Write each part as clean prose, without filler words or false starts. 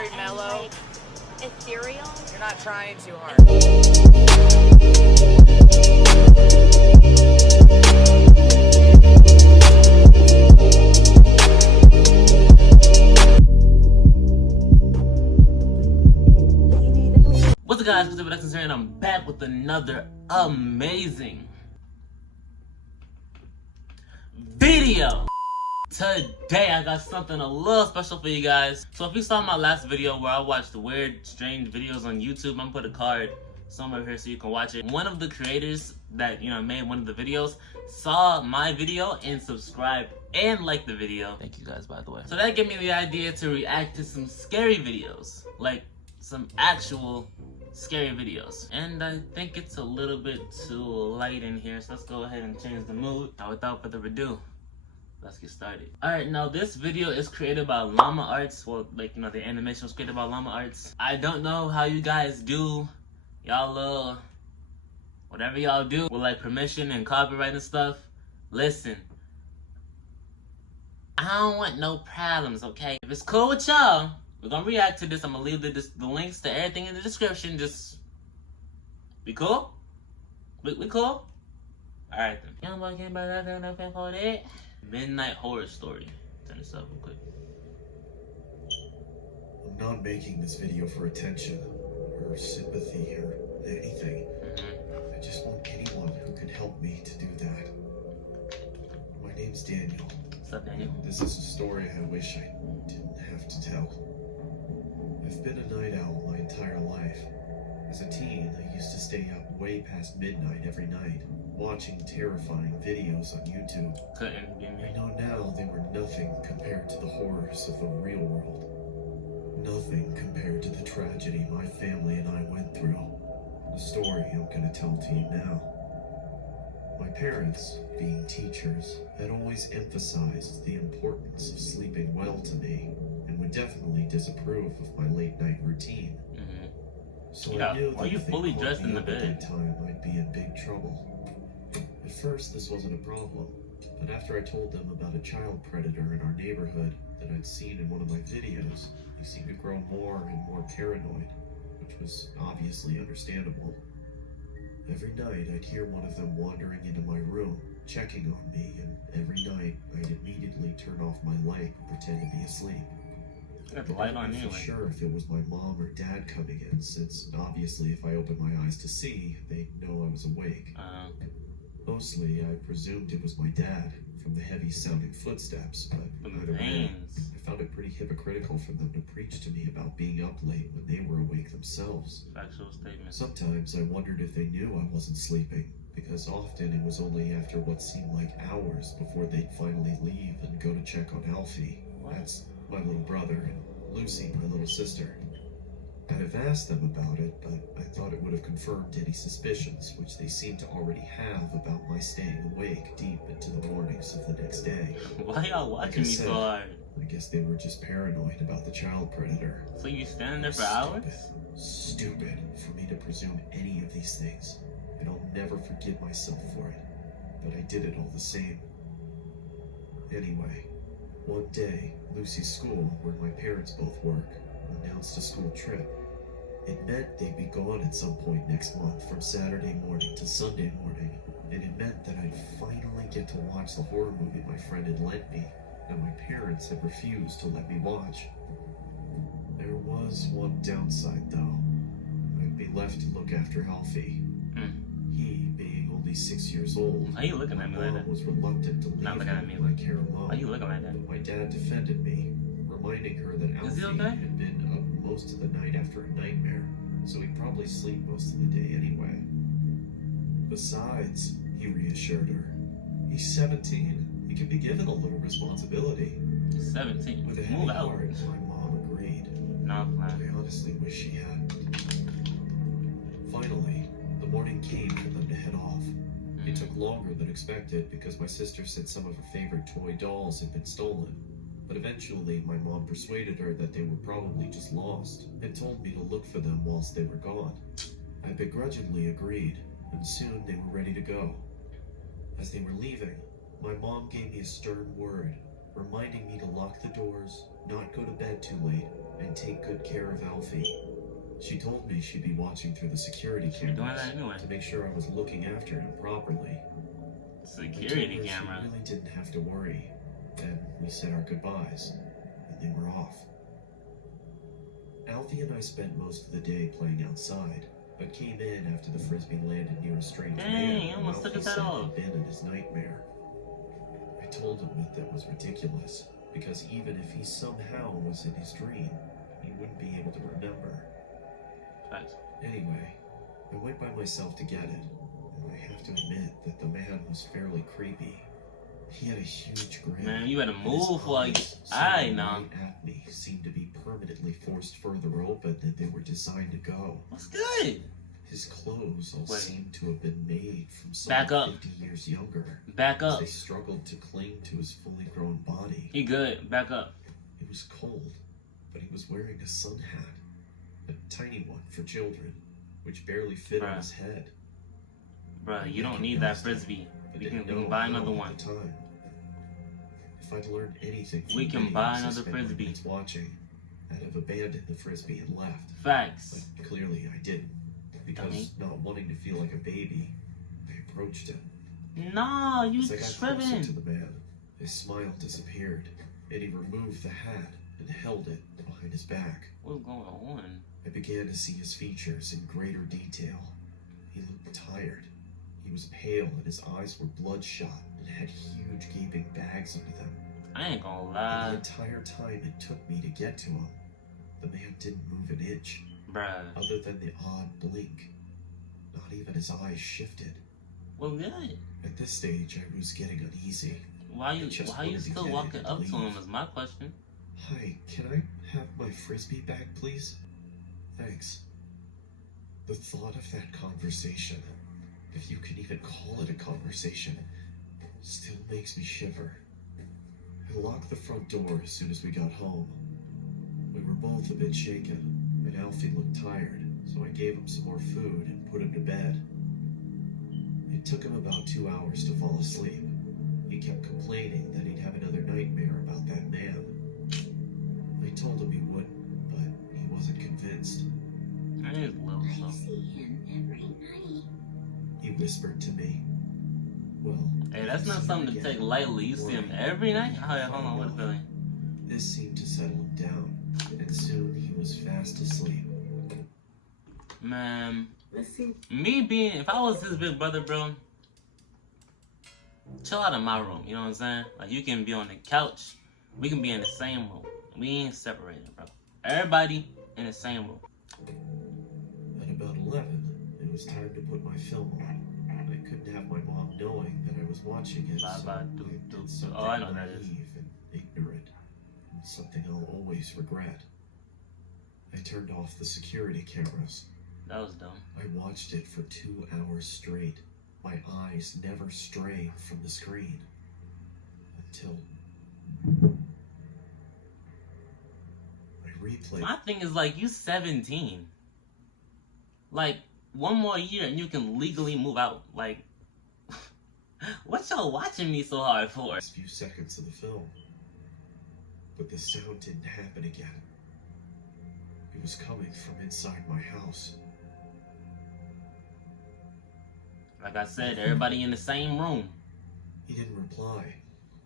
very mellow. Like, ethereal. You're not trying too hard. What's up, guys? What's up, and I'm back with another amazing video. Today I got something a little special for you guys. So if you saw my last video where I watched weird, strange videos on YouTube, I'm gonna put a card somewhere here so you can watch it. One of the creators that made one of the videos saw my video and subscribed and liked the video. Thank you guys, by the way. So that gave me the idea to react to some scary videos, like some actual scary videos. And I think it's a little bit too light in here, so let's go ahead and change the mood. Now without further ado, let's get started. Alright, now this video is created by Llama Arts. Well, the animation was created by Llama Arts. I don't know how you guys do y'all whatever y'all do with permission and copyright and stuff. Listen, I don't want no problems, okay? If it's cool with y'all, we're gonna react to this. I'm gonna leave the links to everything in the description. Just be cool? We cool? Alright then. Young boy came by that for that. Midnight Horror Story. Turn this up real quick. I'm not making this video for attention or sympathy or anything. I just want anyone who can help me to do that. My name's Daniel. What's up, Daniel? This is a story I wish I didn't have to tell. I've been a night owl my entire life. As a teen, I used to stay up way past midnight every night, watching terrifying videos on YouTube. Couldn't be me. I know now they were nothing compared to the horrors of the real world. Nothing compared to the tragedy my family and I went through. The story I'm gonna tell to you now. My parents, being teachers, had always emphasized the importance of sleeping well to me, and would definitely disapprove of my late night routine. So I knew that you if they fully caught dressed me in the up at bed? that time, I'd be in big trouble. At first, this wasn't a problem, but after I told them about a child predator in our neighborhood that I'd seen in one of my videos, they seemed to grow more and more paranoid, which was obviously understandable. Every night, I'd hear one of them wandering into my room, checking on me, and every night, I'd immediately turn off my light and pretend to be asleep. Got the light on I wasn't anyway. sure if it was my mom or dad coming in, since obviously if I opened my eyes to see, they'd know I was awake. Mostly, I presumed it was my dad, from the heavy-sounding footsteps, but either way, I found it pretty hypocritical for them to preach to me about being up late when they were awake themselves. Factual statement. Sometimes I wondered if they knew I wasn't sleeping, because often it was only after what seemed like hours before they'd finally leave and go to check on Alfie. That's my little brother, and Lucy, my little sister. I'd have asked them about it, but I thought it would have confirmed any suspicions, which they seemed to already have about my staying awake deep into the mornings of the next day. Why y'all watching me so hard? I guess they were just paranoid about the child predator. So you standing there for hours? Stupid for me to presume any of these things, and I'll never forgive myself for it, but I did it all the same. Anyway, one day, Lucy's school, where my parents both work, announced a school trip. It meant they'd be gone at some point next month, from Saturday morning to Sunday morning, and it meant that I'd finally get to watch the horror movie my friend had lent me, and my parents had refused to let me watch. There was one downside, though. I'd be left to look after Alfie. He, being only 6 years old, Why you looking at me like that? was reluctant to leave Not looking at me him like and care alone. Why you looking like that? But my dad defended me, reminding her that Is he Alfie okay? had been up most of the night after a nightmare, so he'd probably sleep most of the day anyway. Besides, he reassured her, he's 17. He can be given a little responsibility. 17. With a Move heavy out. heart, my mom agreed. No, I honestly wish she had. Finally, the morning came for them to head off. It took longer than expected because my sister said some of her favorite toy dolls had been stolen. But eventually, my mom persuaded her that they were probably just lost and told me to look for them whilst they were gone. I begrudgingly agreed, and soon they were ready to go. As they were leaving, my mom gave me a stern word, reminding me to lock the doors, not go to bed too late, and take good care of Alfie. She told me she'd be watching through the security Doing cameras that anyway. to make sure I was looking after him properly. Security I told her camera. She really didn't have to worry, and we said our goodbyes, and they were off. Alfie and I spent most of the day playing outside, but came in after the frisbee landed near a strange Dang, man you almost who took Alfie his head said off. had been in his nightmare. I told him that was ridiculous, because even if he somehow was in his dream, he wouldn't be able to remember. Facts. Anyway, I went by myself to get it, and I have to admit that the man was fairly creepy. He had a huge grin. Man, you better and his move like eyes, I staring know. right at me, seemed to be permanently forced further open than they were designed to go. What's good? His clothes all Wait. seemed to have been made from Back someone up. 50 years younger. Back As up. they struggled to cling to his fully grown body. He good. Back up. It was cold, but he was wearing a sun hat, a tiny one for children, which barely fit on Bruh. his head. Bruh, you don't need that frisbee. But We didn't can know buy how another at one. the time. If I'd learned anything from We the can videos buy I another spent my frisbee. nights watching, I'd have abandoned the frisbee and left. Facts. But clearly I didn't, because not wanting to feel like a baby, I approached him. Nah, you As I got closer to tripping. the man, his smile disappeared, and he removed the hat and held it behind his back. What's going on? I began to see his features in greater detail. He looked tired. He was pale and his eyes were bloodshot and had huge gaping bags under them. I ain't gonna And lie. the entire time it took me to get to him, the man didn't move an inch, Bruh. other than the odd blink. Not even his eyes shifted. Well, good. At this stage, I was getting uneasy. Why you Just why you wanted to still get walking in up and to him leave. is my question. Hi, can I have my frisbee back, please? Thanks. The thought of that conversation, if you can even call it a conversation, still makes me shiver. I locked the front door as soon as we got home. We were both a bit shaken, and Alfie looked tired, so I gave him some more food and put him to bed. It took him about 2 hours to fall asleep. He kept complaining that he'd have another nightmare about that man. I told him he wouldn't, but he wasn't convinced. I need a little I something. see him every night. He whispered to me, well, Hey, that's not I've something seen to him take again. lightly. You see him every night? Oh, yeah, hold on, what's Billy? This seemed to settle him down, and soon he was fast asleep. Man, Listen, me being, if I was his big brother, bro, chill out in my room, you know what I'm saying? Like, you can be on the couch, we can be in the same room. We ain't separated, bro. Everybody in the same room. At about 11, it was time to put my film on. I couldn't have my mom knowing that I was watching it, Bye, so bye, I do, did do. something Oh, I know that is. naive and ignorant, and something I'll always regret. I turned off the security cameras. That was dumb. I watched it for 2 hours straight, my eyes never straying from the screen. Until I replayed. My thing is, like, you 17. Like, one more year and you can legally move out. Like, what y'all watching me so hard for? Last few seconds of the film. But the sound didn't happen again. It was coming from inside my house. Like I said, everybody in the same room. He didn't reply,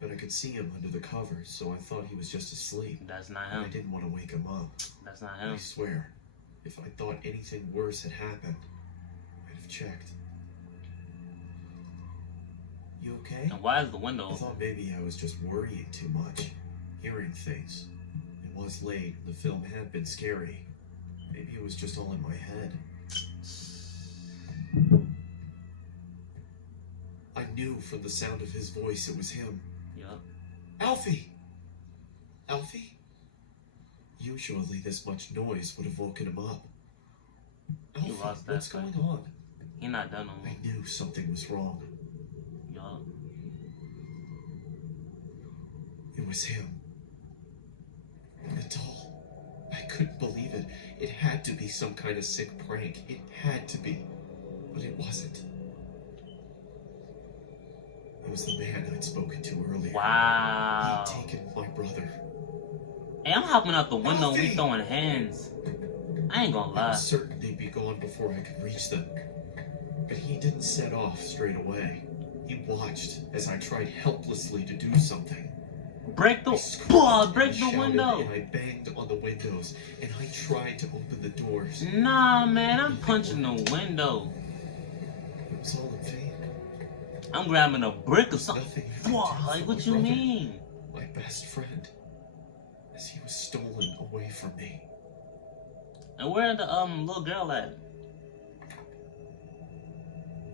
but I could see him under the covers, so I thought he was just asleep. That's not And I him. didn't want to wake him up. That's not I him. swear, if I thought anything worse had happened, I'd have checked. You okay? And why is the I window open? thought maybe I was just worrying too much, hearing things. It was late, and the film had been scary. Maybe it was just all in my head. I knew from the sound of his voice it was him. Yup. Alfie! Alfie? Usually this much noise would have woken him up. He Alfie, lost that what's fight. going on? He not done no more. I knew something was wrong. Yup. It was him. The doll. I couldn't believe it. It had to be some kind of sick prank. It had to be. But it wasn't. It was the man I'd spoken to earlier. Wow. He'd taken my brother. Hey, I'm hopping out the window and we throwing hands. I ain't gonna I lie. was certain they'd be gone before I could reach them. But he didn't set off straight away. He watched as I tried helplessly to do something. Break the window. And I banged on the windows and I tried to open the doors. Nah, man, I'm punching the window. It was all in vain. I'm grabbing a brick or something. Nothing I could do Like, for what my you brother, mean? my best friend, as he was stolen away from me. And where the little girl at?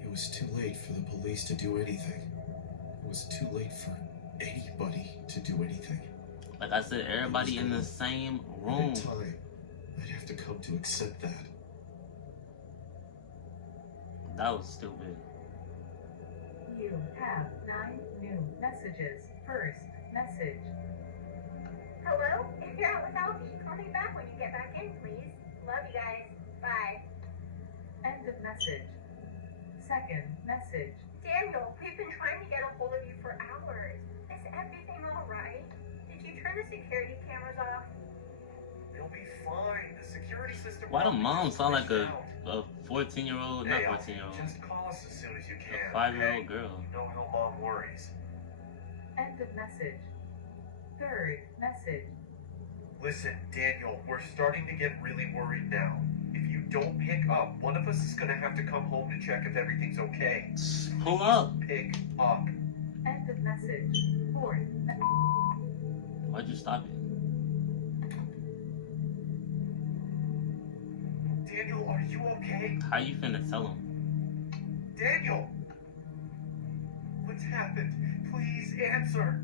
It was too late for the police to do anything. It was too late for anybody to do anything. Like I said, everybody in the same room. In time, I'd have to come to accept that. That was stupid. You have 9 new messages. First message. Hello? If you're out with Alfie, call me back when you get back in, please. Love you guys. Bye. End of message. Second message. Daniel, we've been trying to get a hold of you for hours. Is everything alright? Did you turn the security cameras off? They'll be fine. The security system. Why do mom sound like a out. 14-year-old, not 14-year-old, Just call us as soon as you can. a 5-year-old okay? girl? You know how mom worries. End of message. Third message. Listen, Daniel, we're starting to get really worried now. If you don't pick up, one of us is gonna have to come home to check if everything's okay. Pull up. Pick up. End of message. Fourth message. Why'd you stop it? Daniel, are you okay? How you finna tell him? Daniel! What's happened? Please answer.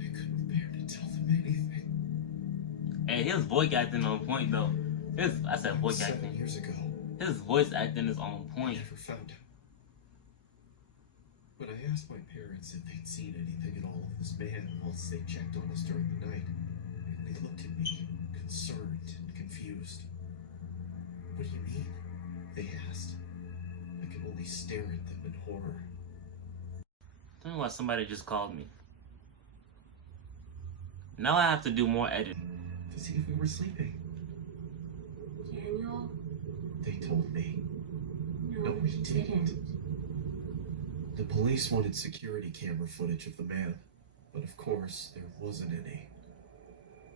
I couldn't bear to tell them anything. Hey, his voice acting on point though. I said voice 7 acting. years ago, His voice acting is on I point. never found out. When I asked my parents if they'd seen anything at all of this man whilst they checked on us during the night, they looked at me, concerned and confused. What do you mean? They asked. I could only stare at them in horror. Tell me why somebody just called me. Now I have to do more editing. To see if we were sleeping. Daniel? They told me. No, we he didn't. didn't. The police wanted security camera footage of the man, but of course, there wasn't any.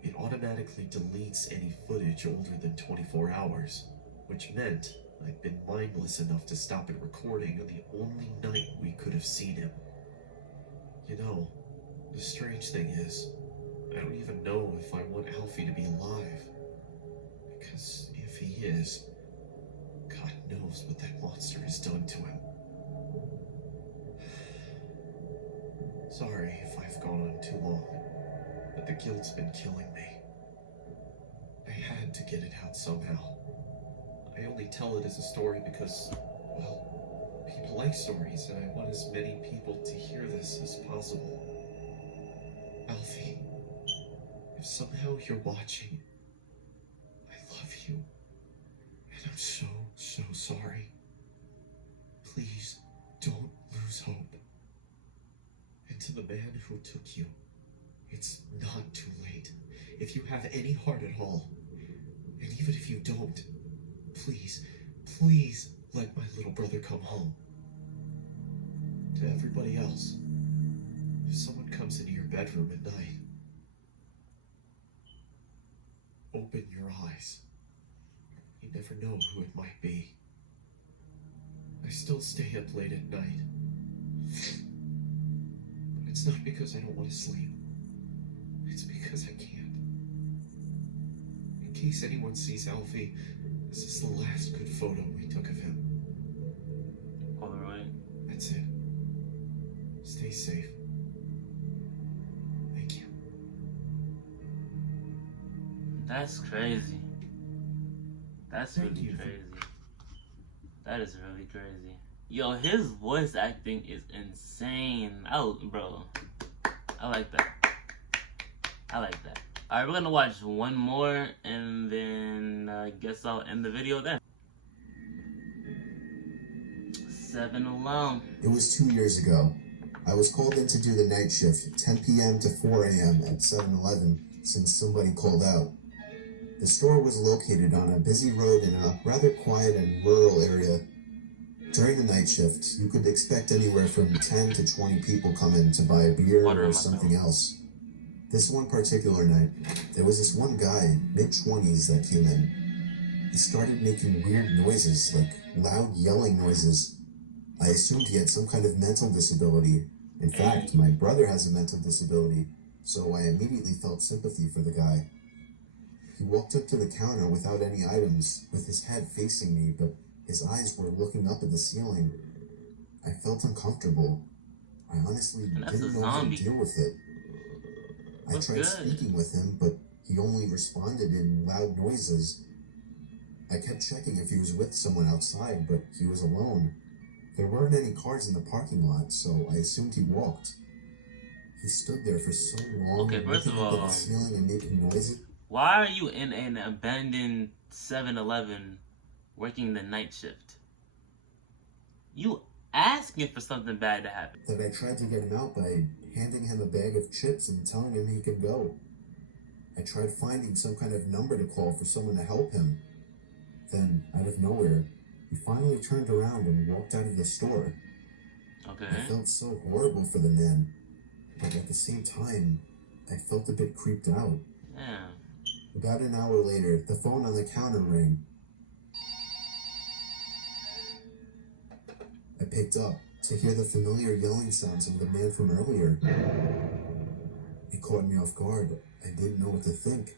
It automatically deletes any footage older than 24 hours, which meant I'd been mindless enough to stop it recording on the only night we could have seen him. You know, the strange thing is, I don't even know if I want Alfie to be alive. Because if he is, God knows what that monster has done to him. Sorry if I've gone on too long, but the guilt's been killing me. I had to get it out somehow. I only tell it as a story because, well, people like stories, and I want as many people to hear this as possible. Alfie, if somehow you're watching, I love you, and I'm so sorry. Please don't lose hope. And to the man who took you, it's not too late. If you have any heart at all, and even if you don't, please let my little brother come home. To everybody else, if someone comes into your bedroom at night, open your eyes. You never know who it might be. I still stay up late at night. But it's not because I don't want to sleep. It's because I can't. In case anyone sees Alfie, this is the last good photo we took of him. Polaroid. That's it. Stay safe. Thank you. That's crazy. That's Thank really you. crazy. That is really crazy. Yo, his voice acting is insane. Bro, I like that. I like that. Alright, we're gonna watch one more and then I guess I'll end the video then. 7 alone. It was 2 years ago. I was called in to do the night shift, 10 p.m. to 4 a.m. at 7-Eleven, since somebody called out. The store was located on a busy road in a rather quiet and rural area. During the night shift, you could expect anywhere from 10 to 20 people come in to buy a beer or something else. This one particular night, there was this one guy, mid-20s, that came in. He started making weird noises, like loud yelling noises. I assumed he had some kind of mental disability. In fact, my brother has a mental disability, so I immediately felt sympathy for the guy. He walked up to the counter without any items, with his head facing me, but his eyes were looking up at the ceiling. I felt uncomfortable. I honestly didn't know how to deal with it. I tried speaking with him, but he only responded in loud noises. I kept checking if he was with someone outside, but he was alone. There weren't any cars in the parking lot, so I assumed he walked. He stood there for so long, looking up at the ceiling and making noises. Why are you in an abandoned 7-Eleven working the night shift? You asking for something bad to happen. That I tried to get him out by handing him a bag of chips and telling him he could go. I tried finding some kind of number to call for someone to help him. Then, out of nowhere, he finally turned around and walked out of the store. Okay. I felt so horrible for the man, but at the same time, I felt a bit creeped out. Yeah. About an hour later, the phone on the counter rang. I picked up to hear the familiar yelling sounds of the man from earlier. It caught me off guard. I didn't know what to think,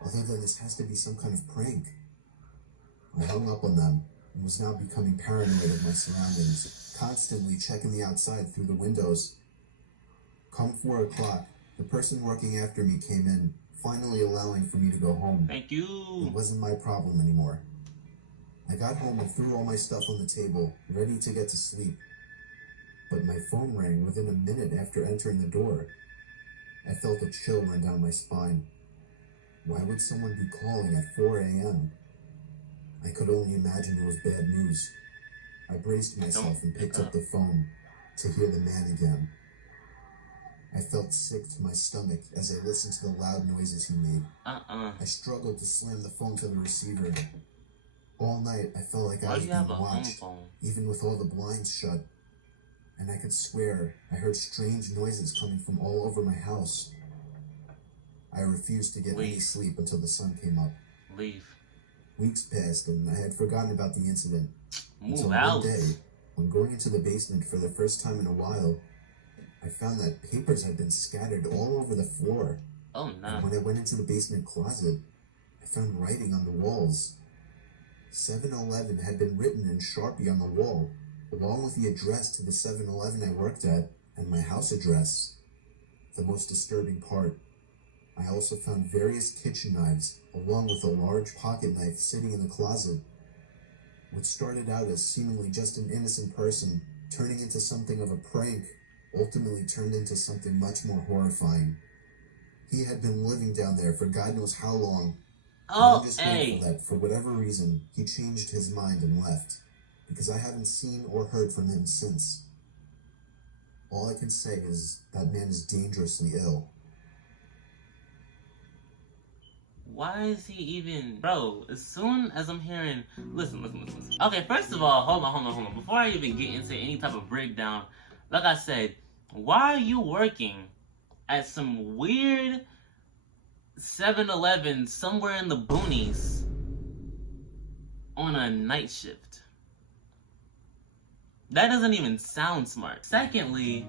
other than this has to be some kind of prank. I hung up on them and was now becoming paranoid of my surroundings, constantly checking the outside through the windows. Come 4 o'clock, the person working after me came in, finally allowing for me to go home. Thank you. It wasn't my problem anymore. I got home and threw all my stuff on the table, ready to get to sleep. But my phone rang within a minute after entering the door. I felt a chill run down my spine. Why would someone be calling at 4 a.m.? I could only imagine it was bad news. I braced myself and picked up the phone to hear the man again. I felt sick to my stomach as I listened to the loud noises he made. I struggled to slam the phone to the receiver. All night, I felt like I was being watched, even with all the blinds shut. And I could swear I heard strange noises coming from all over my house. I refused to get any sleep until the sun came up. Weeks passed, and I had forgotten about the incident. Until one day, when going into the basement for the first time in a while, I found that papers had been scattered all over the floor. Oh no. And when I went into the basement closet, I found writing on the walls. 7-Eleven had been written in Sharpie on the wall, along with the address to the 7-Eleven I worked at and my house address. The most disturbing part, I also found various kitchen knives, along with a large pocket knife sitting in the closet. What started out as seemingly just an innocent person turning into something of a prank ultimately turned into something much more horrifying. He had been living down there for God knows how long. I'm just grateful that, for whatever reason, he changed his mind and left, because I haven't seen or heard from him since. All I can say is that man is dangerously ill. Why is he even... Bro, as soon as I'm hearing... Listen. Okay, first of all, hold on. Before I even get into any type of breakdown, like I said, why are you working at some weird 7-Eleven somewhere in the boonies on a night shift? That doesn't even sound smart. Secondly,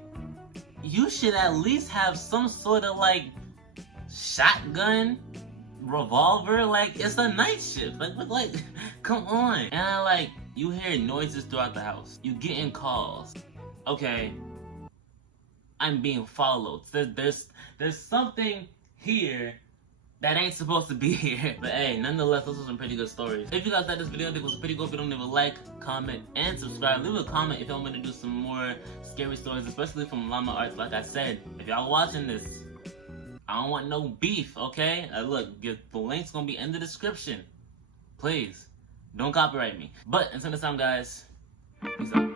you should at least have some sort of like shotgun, revolver. Like, it's a night shift. Like, come on. And you hear noises throughout the house. You getting calls. Okay, I'm being followed. There's something here that ain't supposed to be here. But hey, nonetheless, those are some pretty good stories. If you guys liked this video, I think it was pretty good. If you don't leave a like, comment, and subscribe. Leave a comment if y'all want me to do some more scary stories, especially from Llama Arts. Like I said, if y'all watching this, I don't want no beef, okay? Look, the link's gonna be in the description. Please, don't copyright me. But until next time, guys, peace out.